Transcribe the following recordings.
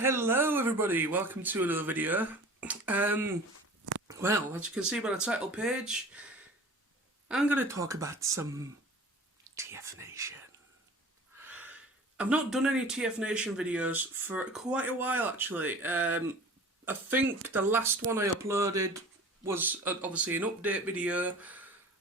Hello everybody, welcome to another video. Well, as you can see by the title page, I'm going to talk about some TFNation. I've not done any TFNation videos for quite a while actually. I think the last one I uploaded was obviously an update video,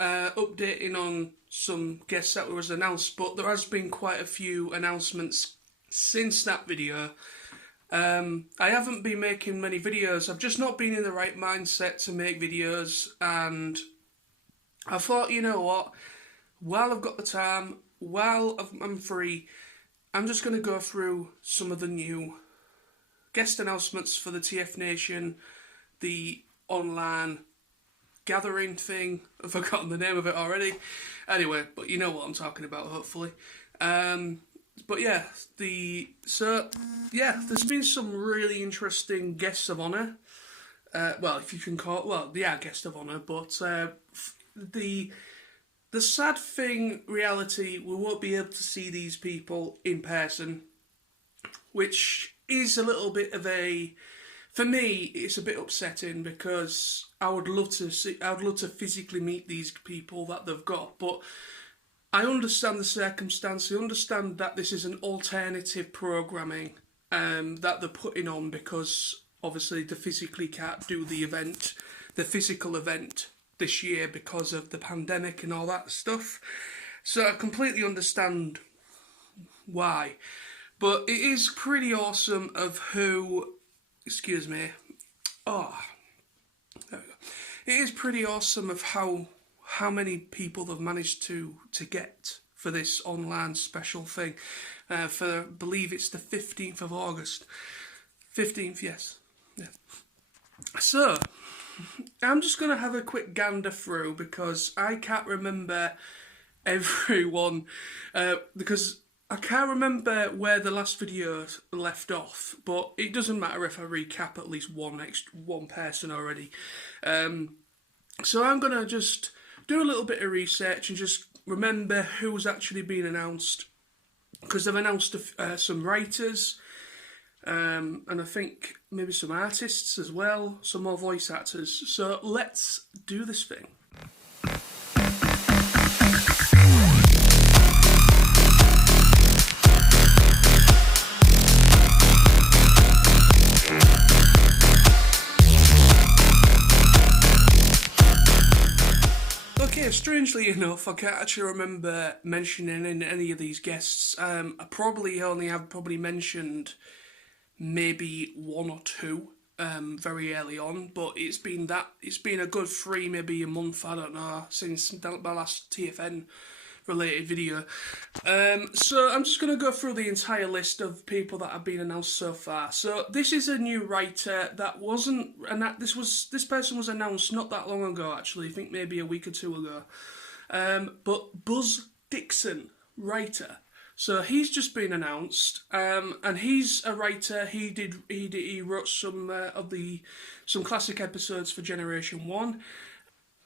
updating on some guests that was announced, but there has been quite a few announcements since that video. I haven't been making many videos. I've just not been in the right mindset to make videos, and I thought, you know what, while I've got the time, while I'm free, I'm just going to go through some of the new guest announcements for the TFNation, the online gathering thing. I've forgotten the name of it already. Anyway, but you know what I'm talking about, hopefully. But yeah, there's been some really interesting guests of honour. Well, if you can call it, well, they are guests of honour, but the sad thing, reality, we won't be able to see these people in person, which is a little bit of a, for me, it's a bit upsetting because I would love to physically meet these people that they've got, but I understand the circumstance. I understand that this is an alternative programming that they're putting on because obviously they physically can't do the physical event this year because of the pandemic and all that stuff. So I completely understand why. But it is pretty awesome of who, excuse me, there we go. It is pretty awesome of how many people they've managed to get for this online special thing. I believe it's the 15th of August. 15th, yes. Yeah. So, I'm just going to have a quick gander through because I can't remember everyone, because I can't remember where the last video left off, but it doesn't matter if I recap at least one person already. So I'm going to just do a little bit of research and just remember who's actually been announced, because they've announced some writers, and I think maybe some artists as well, some more voice actors. So let's do this thing. Okay, strangely enough, I can't actually remember mentioning in any of these guests. I have probably mentioned maybe one or two very early on, but it's been a good maybe a month, I don't know, since my last TFN related video. So I'm just going to go through the entire list of people that have been announced so far. So this is a new writer that wasn't, and this person was announced not that long ago actually, I think maybe a week or two ago. But Buzz Dixon, writer. So he's just been announced, and he's a writer. He wrote some classic episodes for Generation 1.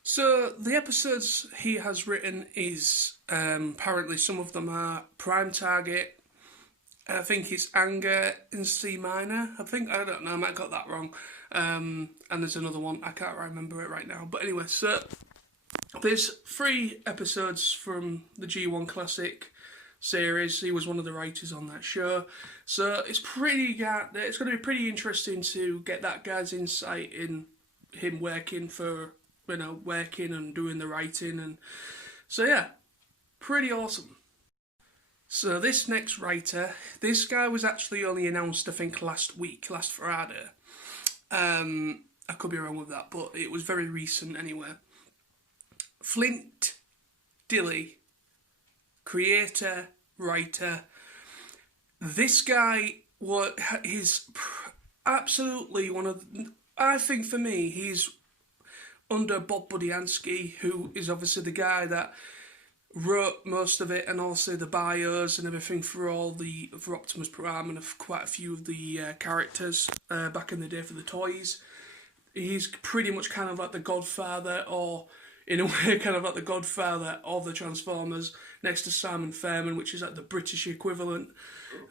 So the episodes he has written is apparently some of them are Prime Target. I think it's Anger in C minor. I don't know, I might have got that wrong. And there's another one, I can't remember it right now. But anyway, so there's 3 episodes from the G1 Classic series. He was one of the writers on that show. So it's going to be pretty interesting to get that guy's insight in him working and doing the writing, and so yeah, pretty awesome. So this next writer, this guy was actually only announced I think last Friday. I could be wrong with that, but it was very recent anyway. Flint Dille, creator, writer. This guy is absolutely one of, I think for me, he's under Bob Budiansky, who is obviously the guy that wrote most of it, and also the bios and everything for Optimus Prime and quite a few of the characters back in the day for the toys. He's pretty much kind of like the godfather, or in a way kind of like the godfather of the Transformers, next to Simon Fairman, which is like the British equivalent.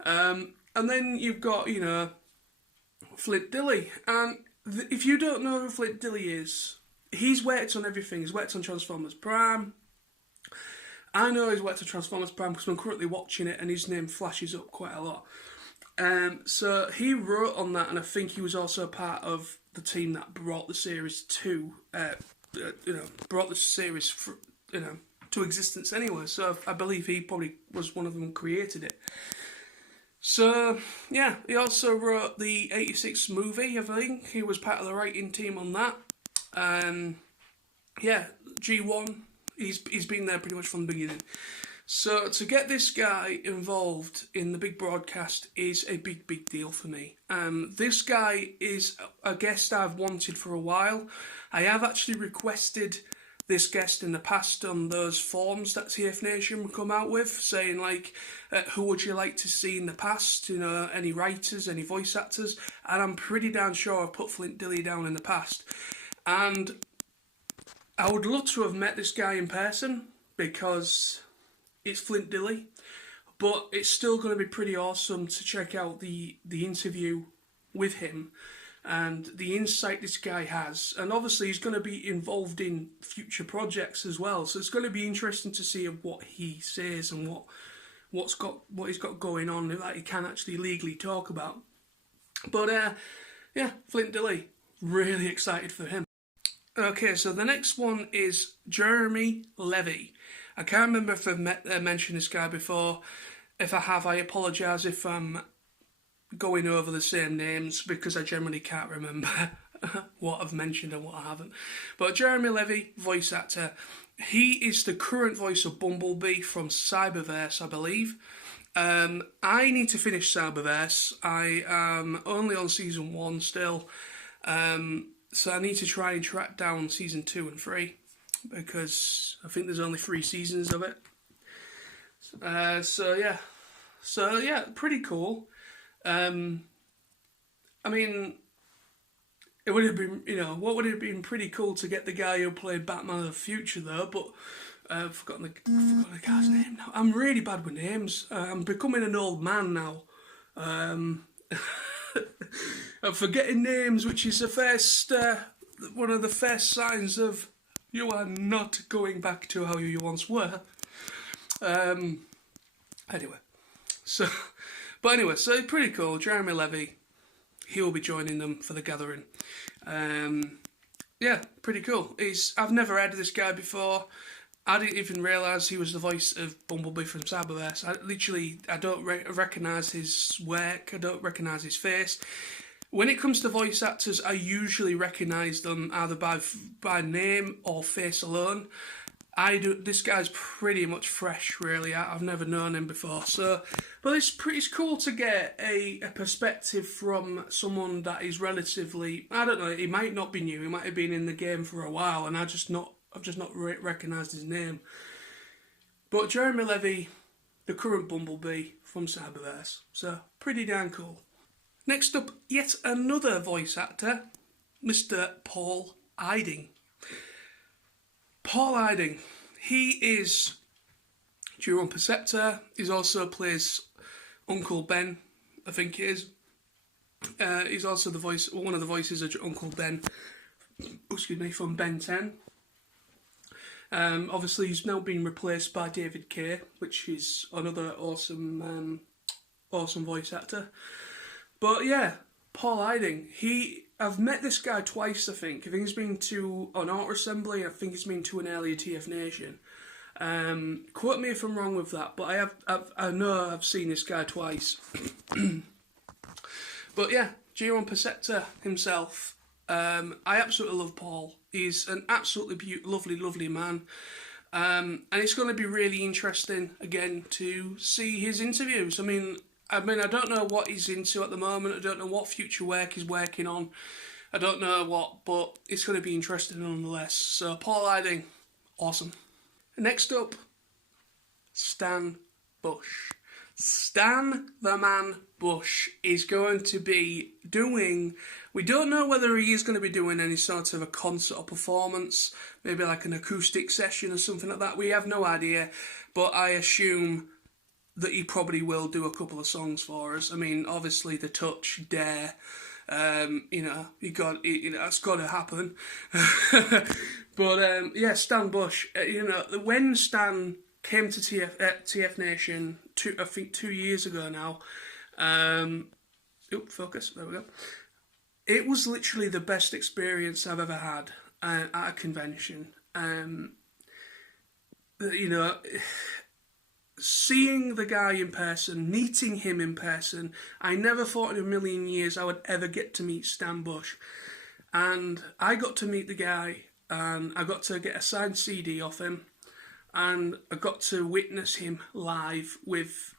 And then you've got, Flint Dille. And if you don't know who Flint Dille is, he's worked on everything. He's worked on Transformers Prime. I know he's worked on Transformers Prime because I'm currently watching it and his name flashes up quite a lot. So he wrote on that, and I think he was also a part of the team that brought the series brought the series to existence anyway. So I believe he probably was one of them who created it. So yeah, he also wrote the '86 movie. I think he was part of the writing team on that. Yeah, G1. He's been there pretty much from the beginning. So to get this guy involved in the big broadcast is a big deal for me. This guy is a guest I've wanted for a while. I have actually requested this guest in the past on those forms that TFNation come out with, saying like, who would you like to see in the past? You know, any writers, any voice actors? And I'm pretty damn sure I've put Flint Dille down in the past. And I would love to have met this guy in person because it's Flint Dille, but it's still going to be pretty awesome to check out the interview with him and the insight this guy has. And obviously he's going to be involved in future projects as well, so it's going to be interesting to see what he says and what he's got going on that he can actually legally talk about. But yeah, Flint Dille, really excited for him. Okay, so the next one is Jeremy Levy. I can't remember if I've mentioned this guy before. If I have, I apologise if I'm going over the same names because I generally can't remember what I've mentioned and what I haven't. But Jeremy Levy, voice actor, he is the current voice of Bumblebee from Cyberverse, I believe. I need to finish Cyberverse. I am only on season 1 still. So I need to try and track down season 2 and 3. Because I think there's only 3 seasons of it. So yeah, pretty cool. I mean, it would have been, what would have been pretty cool to get the guy who played Batman of the Future though, but I've forgotten the guy's name now. I'm really bad with names. I'm becoming an old man now. I'm forgetting names, which is the first, one of the first signs of you are not going back to how you once were. Anyway, so pretty cool. Jeremy Levy, he will be joining them for the gathering. Yeah, pretty cool. I've never heard of this guy before. I didn't even realise he was the voice of Bumblebee from Cyberverse. I don't recognise his work. I don't recognise his face. When it comes to voice actors, I usually recognise them either by name or face alone. This guy's pretty much fresh, really. I've never known him before. But it's cool to get a perspective from someone that is relatively, I don't know, he might not be new. He might have been in the game for a while, and I've just not recognised his name. But Jeremy Levy, the current Bumblebee from Cyberverse. So, pretty damn cool. Next up, yet another voice actor, Mr. Paul Eiding. Paul Eiding, he is Duron Perceptor. He also plays Uncle Ben, I think he is. He's also one of the voices of Uncle Ben, from Ben 10. Obviously, he's now been replaced by David Kay, which is another awesome voice actor. But yeah, Paul Eiding, I've met this guy twice, I think. I think he's been to an Art Assembly, I think he's been to an earlier TFNation. Quote me if I'm wrong with that, but I know I've seen this guy twice. But yeah, Duron Perceptor himself. I absolutely love Paul. He's an absolutely lovely man. And it's going to be really interesting, again, to see his interviews. I mean, I don't know what he's into at the moment. I don't know what future work he's working on. I don't know what, but it's going to be interesting nonetheless. So, Paul Eiding, awesome. Next up, Stan Bush. Stan the Man Bush is going to be doing, we don't know whether he is going to be doing any sort of a concert or performance, maybe like an acoustic session or something like that. We have no idea, but I assume that he probably will do a couple of songs for us. I mean, obviously The Touch, Dare, You know, that's got to happen. But yeah, Stan Bush. You know, when Stan came to TFNation, I think 2 years ago now. Focus. There we go. It was literally the best experience I've ever had at a convention. You know, seeing the guy in person, meeting him in person, I never thought in a million years I would ever get to meet Stan Bush. And I got to meet the guy, and I got to get a signed CD off him, and I got to witness him live with,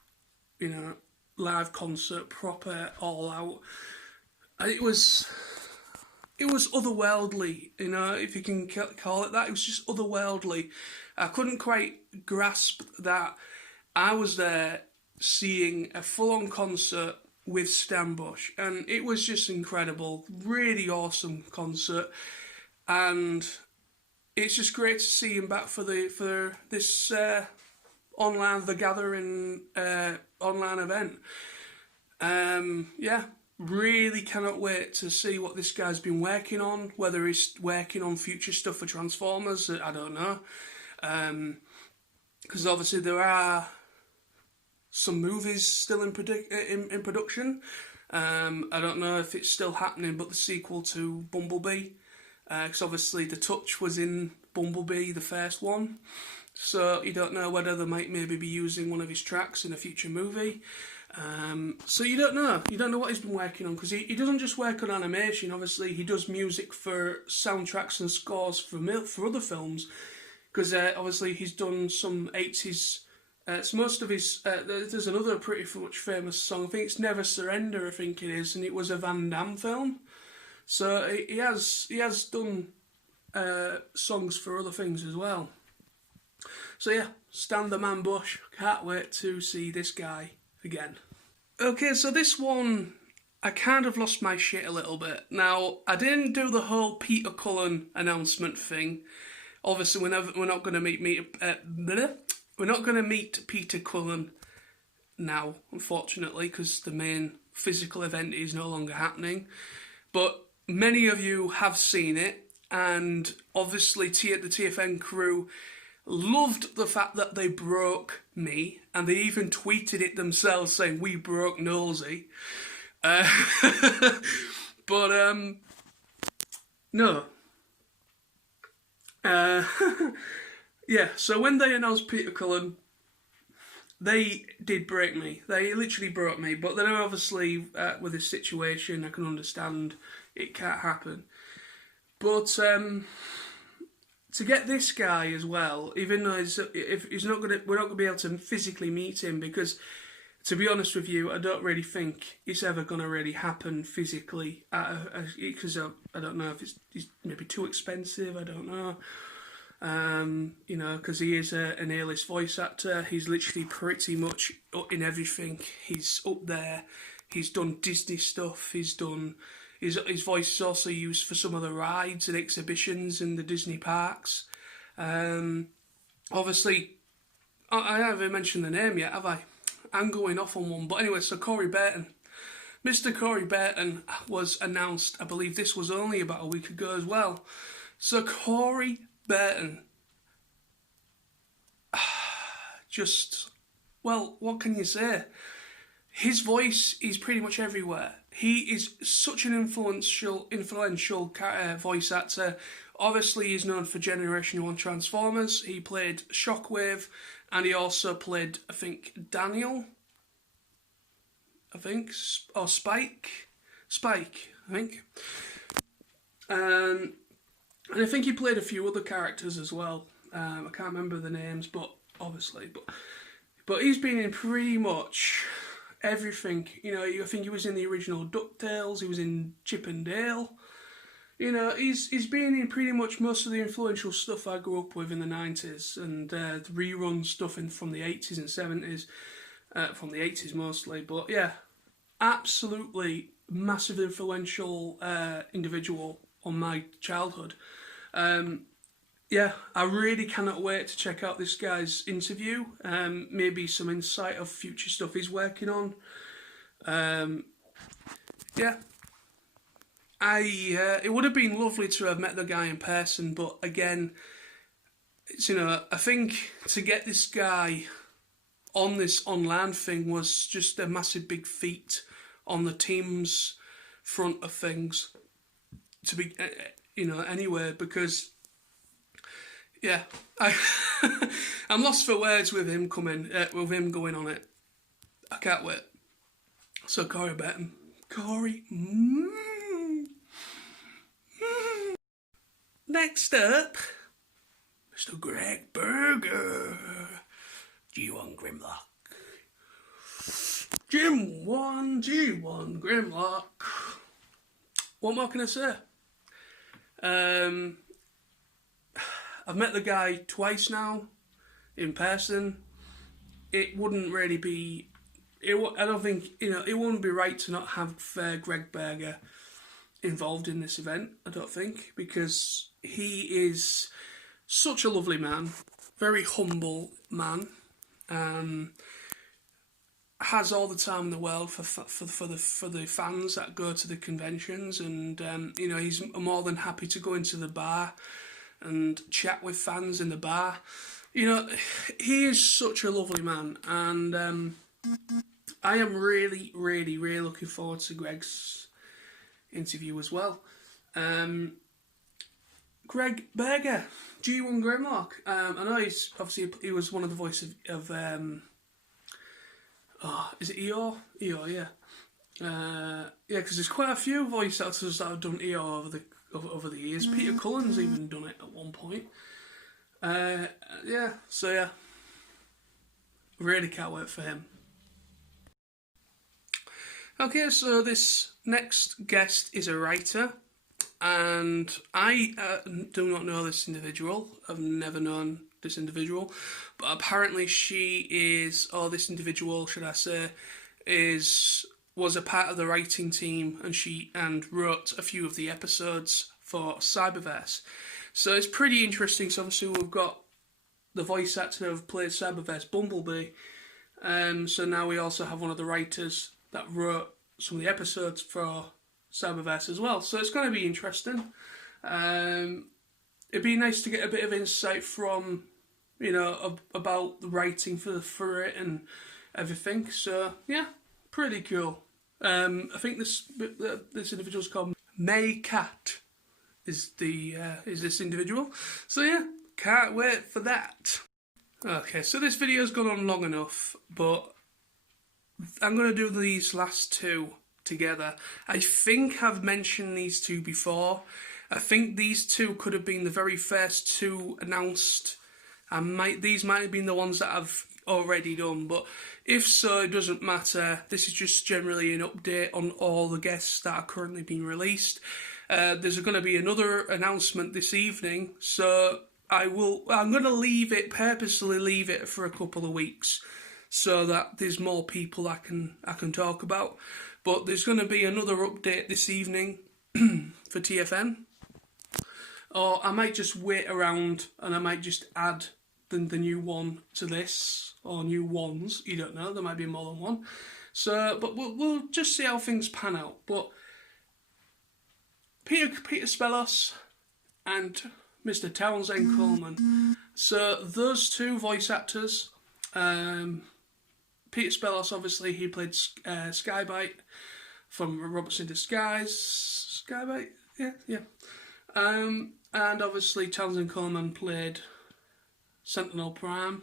you know, live concert, proper, all out. And it was otherworldly, you know, if you can call it that. It was just otherworldly. I couldn't quite grasp that I was there seeing a full-on concert with Stan Bush, and it was just incredible, really awesome concert, and it's just great to see him back for this online The Gathering online event. Yeah, really cannot wait to see what this guy's been working on, whether he's working on future stuff for Transformers, I don't know. Because obviously there are some movies still in production. I don't know if it's still happening, but the sequel to Bumblebee, because obviously The Touch was in Bumblebee, the first one, so you don't know whether they might maybe be using one of his tracks in a future movie. So you don't know what he's been working on, because he doesn't just work on animation. Obviously he does music for soundtracks and scores for other films, because obviously he's done some 80s. So most of his there's another pretty much famous song. I think it's Never Surrender. I think it is, and it was a Van Damme film. So he has done songs for other things as well. So yeah, Stan the Man Bush. Can't wait to see this guy again. Okay, so this one, I kind of lost my shit a little bit. Now, I didn't do the whole Peter Cullen announcement thing. Obviously, we're not going to meet Peter Cullen now, unfortunately, because the main physical event is no longer happening. But many of you have seen it, and obviously the TFN crew loved the fact that they broke me, and they even tweeted it themselves saying, "We broke Nosey." But, no. Yeah, so when they announced Peter Cullen, they did break me. They literally broke me. But then obviously, with this situation, I can understand it can't happen. But to get this guy as well, even though we're not going to be able to physically meet him, because to be honest with you, I don't really think it's ever going to really happen physically, because I don't know if he's maybe too expensive. I don't know. You know, because he is an A-list voice actor. He's literally pretty much in everything. He's up there. He's done Disney stuff. He's done his voice is also used for some of the rides and exhibitions in the Disney parks. Obviously, I haven't mentioned the name yet, have I? I'm going off on one, but anyway. So Corey Burton, Mr. Corey Burton was announced. I believe this was only about a week ago as well. So Corey Burton, just, well, what can you say? His voice is pretty much everywhere. He is such an influential voice actor. Obviously, he's known for Generation 1 Transformers. He played Shockwave, and he also played, I think, Daniel. Or Spike, I think. And I think he played a few other characters as well. I can't remember the names, but obviously, but he's been in pretty much everything. You know, I think he was in the original DuckTales. He was in Chip and Dale. You know, he's been in pretty much most of the influential stuff I grew up with in the 90s, and the rerun stuff from the 80s and 70s, from the 80s mostly. But yeah, absolutely massive influential individual on my childhood. Yeah, I really cannot wait to check out this guy's interview. Maybe some insight of future stuff he's working on. Yeah, it would have been lovely to have met the guy in person, but again, it's, I think to get this guy on this online thing was just a massive big feat on the team's front of things. To be, anyway, because yeah, I'm lost for words with him with him going on it. I can't wait. So Corey Benton, Corey. Next up, Mr. Greg Berger, G1 Grimlock. G1 Grimlock. What more can I say? I've met the guy twice now, in person. It wouldn't really be... I don't think, it wouldn't be right to not have Greg Berger involved in this event, I don't think, because he is such a lovely man, very humble man, has all the time in the world for the fans that go to the conventions, and he's more than happy to go into the bar and chat with fans in the bar. He is such a lovely man, and I am really, really, really looking forward to Greg's interview as well. Greg Berger, G1 Grimlock. I know he was one of the voices of is it Eeyore? Eeyore, yeah. Yeah, because there's quite a few voice actors that have done Eeyore over the years. Peter Cullen's even done it at one point. Yeah, so yeah. Really can't wait for him. Okay, so this next guest is a writer, and I do not know this individual. I've never known this individual, but apparently she is, or this individual, should I say, was a part of the writing team, and wrote a few of the episodes for Cyberverse. So it's pretty interesting. So obviously we've got the voice actor who played Cyberverse, Bumblebee, so now we also have one of the writers that wrote some of the episodes for Cyberverse as well. So it's going to be interesting. It'd be nice to get a bit of insight from, about the writing for it and everything. So yeah, pretty cool. I think this individual's called May Cat. Is this individual? So yeah, can't wait for that. Okay, so this video's gone on long enough, but I'm going to do these last two together. I think I've mentioned these two before. I think these two could have been the very first two announced. These might have been the ones that I've already done, but if so, it doesn't matter. This is just generally an update on all the guests that are currently being released. There's going to be another announcement this evening, so I'm going to purposely leave it for a couple of weeks, so that there's more people I can talk about. But there's going to be another update this evening for TFN, or I might just wait around and I might just add the new one to this, or new ones. You don't know. There might be more than one. So, but we'll just see how things pan out. But Peter Spellos and Mr. Townsend Coleman. So those two voice actors. Peter Spellos, obviously, he played Skybite from Robots in Disguise. Skybite? Yeah. And obviously Townsend Coleman played Sentinel Prime.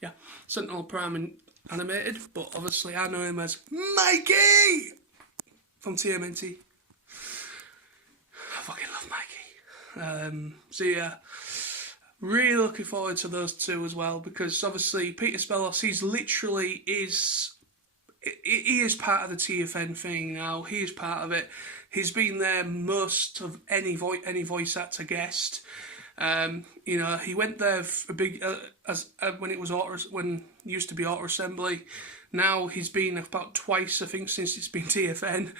Yeah, Sentinel Prime in animated, but obviously I know him as Mikey from TMNT. I fucking love Mikey. So yeah, really looking forward to those two as well, because obviously Peter Spellos, he is part of the TFN thing now. He is part of it. He's been there most of any voice actor guest. He went there for a big when it used to be Auto Assembly. Now he's been about twice, I think, since it's been TFN.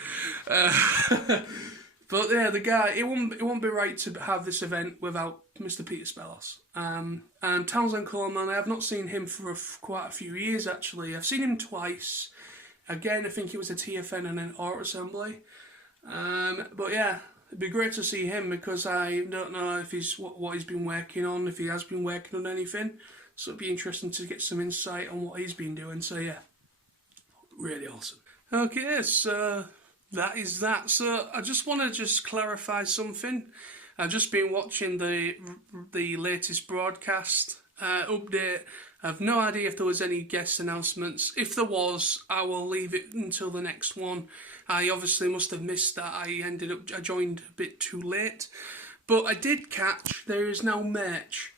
But yeah, the guy, it won't be right to have this event without Mr. Peter Spellos. And Townsend Coleman, I have not seen him for quite a few years actually. I've seen him twice. Again, I think it was a TFN and an Auto Assembly. But yeah, it'd be great to see him because I don't know if he's what he's been working on, if he has been working on anything. So it'd be interesting to get some insight on what he's been doing. So yeah, really awesome. Okay, so that is that. So I just want to just clarify something. I've just been watching the latest broadcast update. I've no idea if there was any guest announcements. If there was, I will leave it until the next one. I obviously must have missed that. I joined a bit too late. But I did catch there is now merch.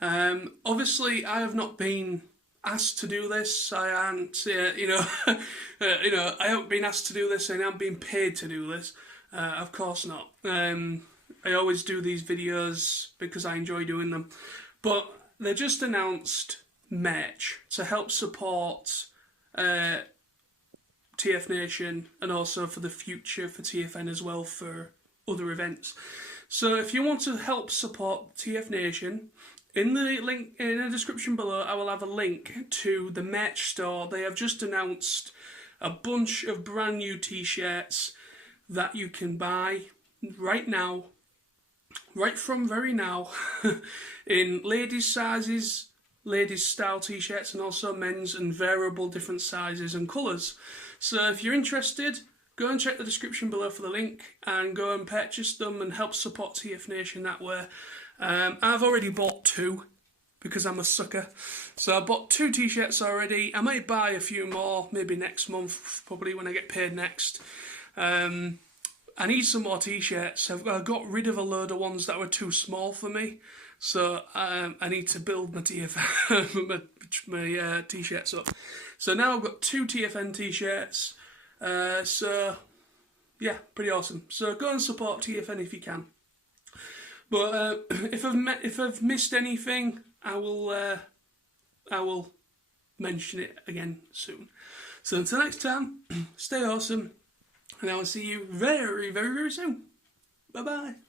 Obviously, I have not been asked to do this. I aren't, I haven't been asked to do this, and I'm being paid to do this. Of course not. I always do these videos because I enjoy doing them. But they just announced merch to help support TFNation and also for the future for TFN as well for other events. So if you want to help support TFNation, in the link in the description below I will have a link to the merch store. They have just announced a bunch of brand new t-shirts that you can buy right now, right from very now, in ladies sizes, ladies style t-shirts, and also men's and variable different sizes and colours. So if you're interested, go and check the description below for the link and go and purchase them and help support TFNation that way. I've already bought 2 because I'm a sucker. So I bought 2 t-shirts already. I might buy a few more maybe next month, probably when I get paid next. I need some more t-shirts. I've got rid of a load of ones that were too small for me. So I need to build my my t-shirts up. So now I've got 2 TFN t-shirts. So yeah, pretty awesome. So go and support TFN if you can. But if I've missed anything, I will mention it again soon. So until next time, stay awesome, and I will see you very, very, very soon. Bye bye.